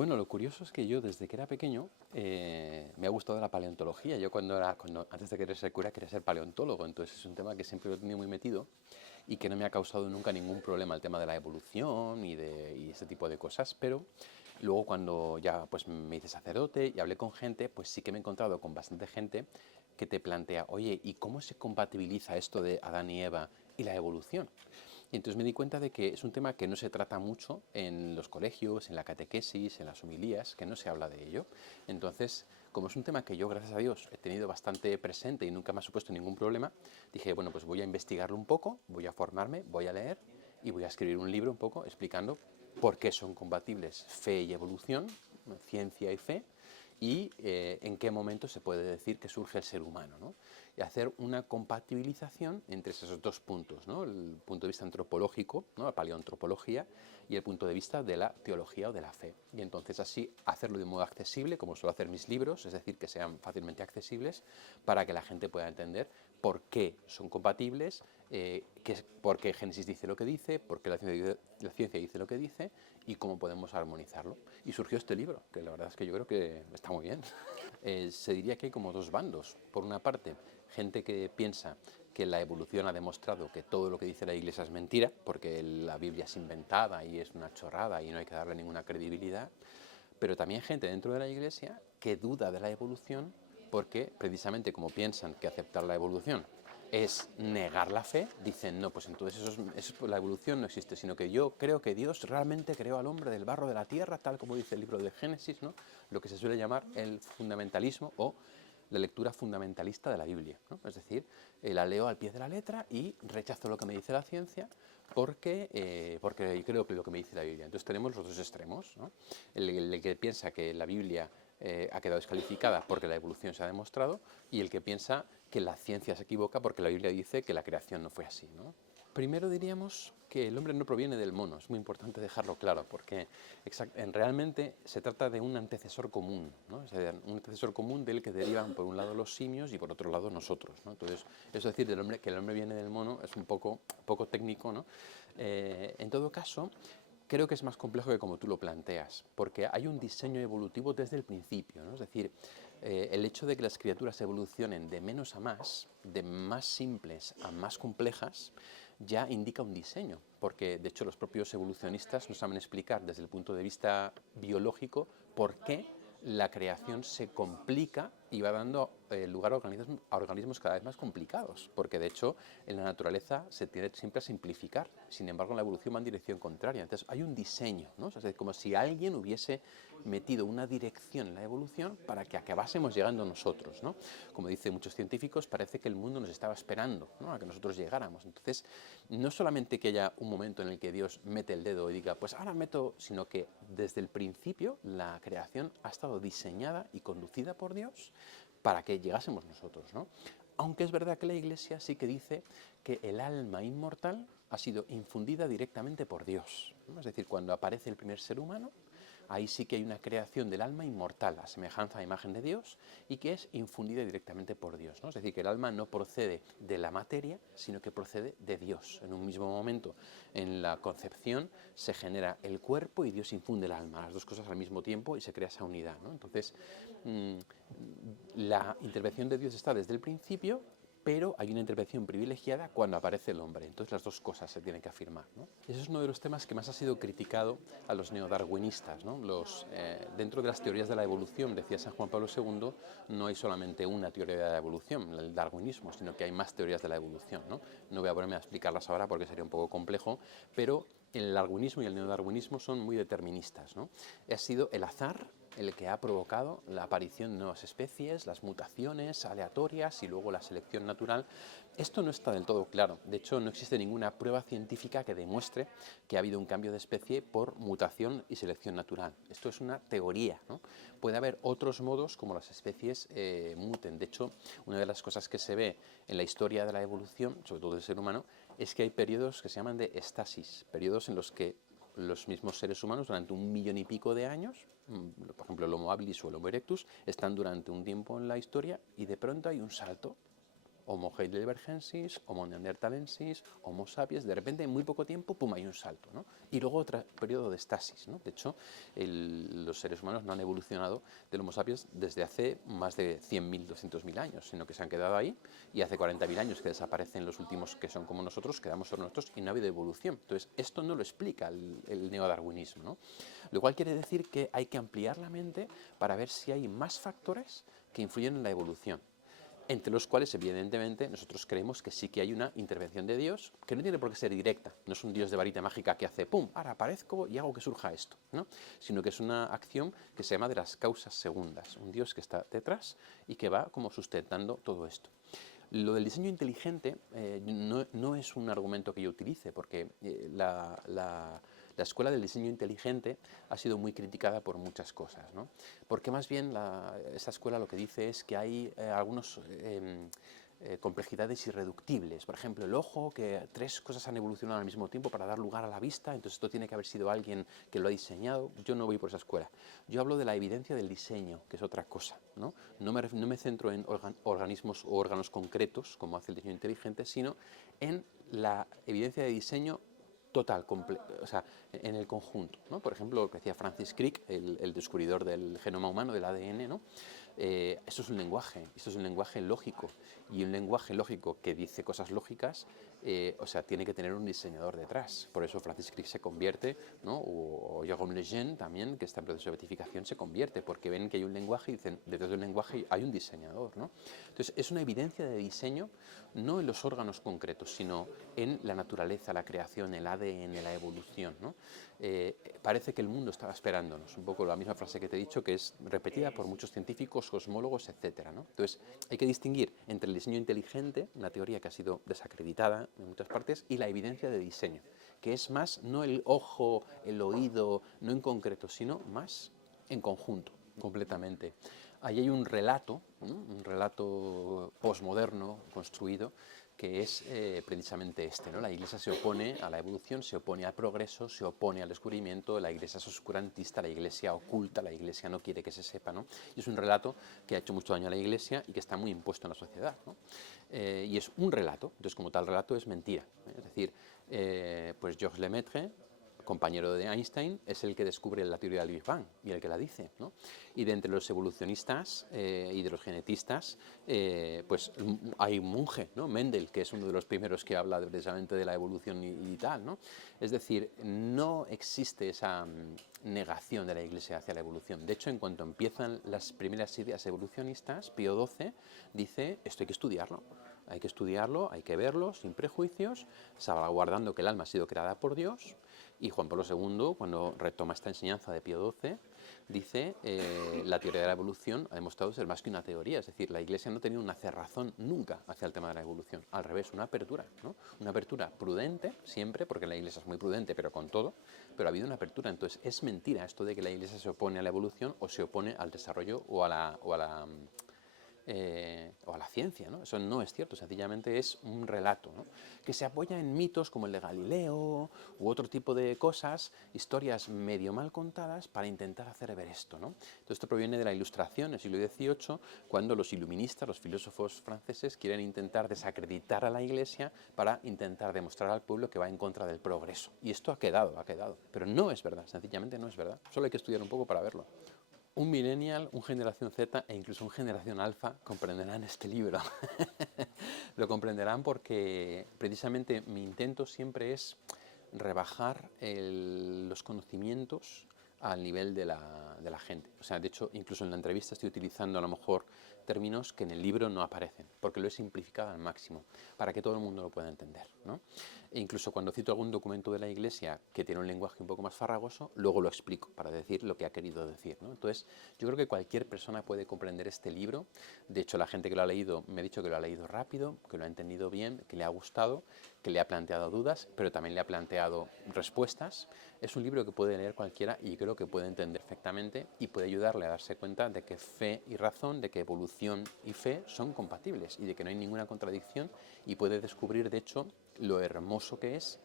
Bueno, lo curioso es que yo desde que era pequeño me ha gustado la paleontología. Yo antes de querer ser cura quería ser paleontólogo, entonces es un tema que siempre lo he tenido muy metido y que no me ha causado nunca ningún problema el tema de la evolución y ese tipo de cosas, pero luego cuando ya pues me hice sacerdote y hablé con gente, pues sí que me he encontrado con bastante gente que te plantea, oye, ¿y cómo se compatibiliza esto de Adán y Eva y la evolución? Y entonces me di cuenta de que es un tema que no se trata mucho en los colegios, en la catequesis, en las homilías, que no se habla de ello. Entonces, como es un tema que yo, gracias a Dios, he tenido bastante presente y nunca me ha supuesto ningún problema, dije, bueno, pues voy a investigarlo un poco, voy a formarme, voy a leer y voy a escribir un libro un poco explicando por qué son compatibles fe y evolución, ciencia y fe, y en qué momento se puede decir que surge el ser humano, ¿no? Y hacer una compatibilización entre esos dos puntos, ¿no? El punto de vista antropológico, ¿no? La paleoantropología, y el punto de vista de la teología o de la fe. Y entonces así hacerlo de modo accesible, como suelo hacer mis libros, es decir, que sean fácilmente accesibles para que la gente pueda entender por qué son compatibles, por qué Génesis dice lo que dice, por qué la ciencia dice lo que dice y cómo podemos armonizarlo. Y surgió este libro, que la verdad es que yo creo que está muy bien. Se diría que hay como dos bandos. Por una parte, gente que piensa que la evolución ha demostrado que todo lo que dice la Iglesia es mentira, porque la Biblia es inventada y es una chorrada y no hay que darle ninguna credibilidad, pero también gente dentro de la Iglesia que duda de la evolución porque precisamente como piensan que aceptar la evolución es negar la fe, dicen, no, pues entonces la evolución no existe, sino que yo creo que Dios realmente creó al hombre del barro de la tierra, tal como dice el libro de Génesis, ¿no? Lo que se suele llamar el fundamentalismo o la lectura fundamentalista de la Biblia, ¿no? Es decir, la leo al pie de la letra y rechazo lo que me dice la ciencia porque creo que lo que me dice la Biblia. Entonces tenemos los dos extremos, ¿no? El que piensa que la Biblia ha quedado descalificada porque la evolución se ha demostrado y el que piensa que la ciencia se equivoca porque la Biblia dice que la creación no fue así, ¿no? Primero diríamos que el hombre no proviene del mono, es muy importante dejarlo claro, porque realmente se trata de un antecesor común, ¿no? Es decir, un antecesor común del que derivan por un lado los simios y por otro lado nosotros, ¿no? Entonces, eso decir que el hombre viene del mono es un poco técnico, ¿no? En todo caso, creo que es más complejo que como tú lo planteas, porque hay un diseño evolutivo desde el principio, ¿no? Es decir, el hecho de que las criaturas evolucionen de menos a más, de más simples a más complejas, ya indica un diseño, porque de hecho los propios evolucionistas no saben explicar desde el punto de vista biológico por qué la creación se complica y va dando lugar a organismos cada vez más complicados, porque de hecho en la naturaleza se tiende siempre a simplificar, sin embargo en la evolución va en dirección contraria. Entonces hay un diseño, ¿no? Es decir, como si alguien hubiese metido una dirección en la evolución para que acabásemos llegando nosotros, ¿no? Como dicen muchos científicos, parece que el mundo nos estaba esperando, ¿no? A que nosotros llegáramos. Entonces, no solamente que haya un momento en el que Dios mete el dedo y diga, pues ahora meto, sino que desde el principio la creación ha estado diseñada y conducida por Dios para que llegásemos nosotros, ¿no? Aunque es verdad que la Iglesia sí que dice que el alma inmortal ha sido infundida directamente por Dios, ¿no? Es decir, cuando aparece el primer ser humano, ahí sí que hay una creación del alma inmortal, a semejanza a imagen de Dios, y que es infundida directamente por Dios, ¿no? Es decir, que el alma no procede de la materia, sino que procede de Dios. En un mismo momento, en la concepción, se genera el cuerpo y Dios infunde el alma, las dos cosas al mismo tiempo, y se crea esa unidad, ¿no? Entonces, la intervención de Dios está desde el principio, pero hay una intervención privilegiada cuando aparece el hombre. Entonces las dos cosas se tienen que afirmar, ¿no? Ese es uno de los temas que más ha sido criticado a los neodarwinistas, ¿no? Dentro de las teorías de la evolución, decía San Juan Pablo II, no hay solamente una teoría de la evolución, el darwinismo, sino que hay más teorías de la evolución, ¿no? No voy a ponerme a explicarlas ahora porque sería un poco complejo, pero el darwinismo y el neodarwinismo son muy deterministas, ¿no? Ha sido el azar el que ha provocado la aparición de nuevas especies, las mutaciones aleatorias y luego la selección natural. Esto no está del todo claro. De hecho, no existe ninguna prueba científica que demuestre que ha habido un cambio de especie por mutación y selección natural. Esto es una teoría, ¿no? Puede haber otros modos como las especies muten. De hecho, una de las cosas que se ve en la historia de la evolución, sobre todo del ser humano, es que hay periodos que se llaman de estasis, periodos en los que los mismos seres humanos durante 1,000,000 y pico de años, por ejemplo el Homo habilis o el Homo erectus, están durante un tiempo en la historia y de pronto hay un salto Homo heidelbergensis, Homo neanderthalensis, Homo sapiens, de repente en muy poco tiempo, pum, hay un salto, ¿no? Y luego otro periodo de estasis, ¿no? De hecho, los seres humanos no han evolucionado del Homo sapiens desde hace más de 100.000, 200.000 años, sino que se han quedado ahí, y hace 40.000 años que desaparecen los últimos que son como nosotros, quedamos sobre nosotros y no ha habido evolución. Entonces, esto no lo explica el neodarwinismo, ¿no? Lo cual quiere decir que hay que ampliar la mente para ver si hay más factores que influyen en la evolución, entre los cuales, evidentemente, nosotros creemos que sí que hay una intervención de Dios, que no tiene por qué ser directa, no es un Dios de varita mágica que hace pum, ahora aparezco y hago que surja esto, ¿no? Sino que es una acción que se llama de las causas segundas, un Dios que está detrás y que va como sustentando todo esto. Lo del diseño inteligente no es un argumento que yo utilice, porque la escuela del diseño inteligente ha sido muy criticada por muchas cosas, ¿no? Porque más bien esa escuela lo que dice es que hay algunos complejidades irreductibles. Por ejemplo, el ojo, que tres cosas han evolucionado al mismo tiempo para dar lugar a la vista, entonces esto tiene que haber sido alguien que lo ha diseñado. Yo no voy por esa escuela. Yo hablo de la evidencia del diseño, que es otra cosa, ¿no? No me centro en organismos o órganos concretos, como hace el diseño inteligente, sino en la evidencia de diseño total, o sea, en el conjunto, ¿no? Por ejemplo, lo que decía Francis Crick, el descubridor del genoma humano, del ADN, ¿no? Esto es un lenguaje lógico, y un lenguaje lógico que dice cosas lógicas, o sea, tiene que tener un diseñador detrás. Por eso Francis Crick se convierte, ¿no? O Jérôme Lejeune también, que está en proceso de beatificación, se convierte, porque ven que hay un lenguaje y dicen, detrás del lenguaje hay un diseñador, ¿no? Entonces, es una evidencia de diseño, no en los órganos concretos, sino en la naturaleza, la creación, el ADN, la evolución, ¿no? Parece que el mundo estaba esperándonos, un poco la misma frase que te he dicho, que es repetida por muchos científicos, cosmólogos, etcétera, ¿no? Entonces, hay que distinguir entre el diseño inteligente, una teoría que ha sido desacreditada en muchas partes, y la evidencia de diseño, que es más no el ojo, el oído, no en concreto, sino más en conjunto, completamente. Ahí hay un relato, ¿no? Un relato posmoderno construido, que es precisamente este, ¿no? La Iglesia se opone a la evolución, se opone al progreso, se opone al descubrimiento, la Iglesia es oscurantista, la Iglesia oculta, la Iglesia no quiere que se sepa, ¿no? Y es un relato que ha hecho mucho daño a la Iglesia y que está muy impuesto en la sociedad, ¿no? Y es un relato, entonces como tal relato es mentira, ¿eh? Es decir, pues Georges Lemaitre, compañero de Einstein, es el que descubre la teoría del Big Bang y el que la dice, ¿no? Y de entre los evolucionistas y de los genetistas, pues hay un monje, ¿no? Mendel, que es uno de los primeros que habla precisamente de la evolución y tal, ¿no? Es decir, no existe esa negación de la Iglesia hacia la evolución. De hecho, en cuanto empiezan las primeras ideas evolucionistas, Pío XII dice, esto hay que estudiarlo, hay que verlo sin prejuicios, salvaguardando que el alma ha sido creada por Dios. Y Juan Pablo II, cuando retoma esta enseñanza de Pío XII, dice la teoría de la evolución ha demostrado ser más que una teoría, es decir, la Iglesia no ha tenido una cerrazón nunca hacia el tema de la evolución, al revés, una apertura, ¿no? Una apertura prudente siempre, porque la Iglesia es muy prudente, pero con todo, pero ha habido una apertura. Entonces es mentira esto de que la Iglesia se opone a la evolución o se opone al desarrollo o a la ciencia, ¿no? Eso no es cierto, sencillamente es un relato, ¿no? Que se apoya en mitos como el de Galileo u otro tipo de cosas, historias medio mal contadas para intentar hacer ver esto, ¿no? Todo esto proviene de la Ilustración del siglo XVIII, cuando los iluministas, los filósofos franceses, quieren intentar desacreditar a la Iglesia para intentar demostrar al pueblo que va en contra del progreso. Y esto ha quedado, pero no es verdad, sencillamente no es verdad. Solo hay que estudiar un poco para verlo. Un millennial, un generación Z e incluso un generación alfa comprenderán este libro. Lo comprenderán porque precisamente mi intento siempre es rebajar los conocimientos al nivel de la gente. O sea, de hecho, incluso en la entrevista estoy utilizando a lo mejor términos que en el libro no aparecen, porque lo he simplificado al máximo, para que todo el mundo lo pueda entender, ¿no? E incluso cuando cito algún documento de la Iglesia que tiene un lenguaje un poco más farragoso, luego lo explico para decir lo que ha querido decir, ¿no? Entonces, yo creo que cualquier persona puede comprender este libro. De hecho, la gente que lo ha leído me ha dicho que lo ha leído rápido, que lo ha entendido bien, que le ha gustado, que le ha planteado dudas, pero también le ha planteado respuestas. Es un libro que puede leer cualquiera y creo que puede entender perfectamente y puede ayudarle a darse cuenta de que fe y razón, de que evolución y fe son compatibles y de que no hay ninguna contradicción, y puede descubrir, de hecho, lo hermoso que es,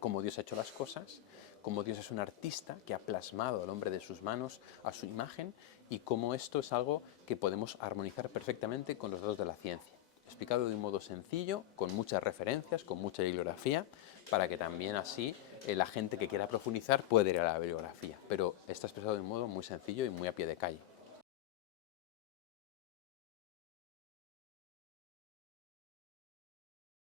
cómo Dios ha hecho las cosas, cómo Dios es un artista que ha plasmado al hombre de sus manos a su imagen, y cómo esto es algo que podemos armonizar perfectamente con los datos de la ciencia. explicado de un modo sencillo, con muchas referencias, con mucha bibliografía, para que también así la gente que quiera profundizar puede ir a la bibliografía, pero está expresado de un modo muy sencillo y muy a pie de calle.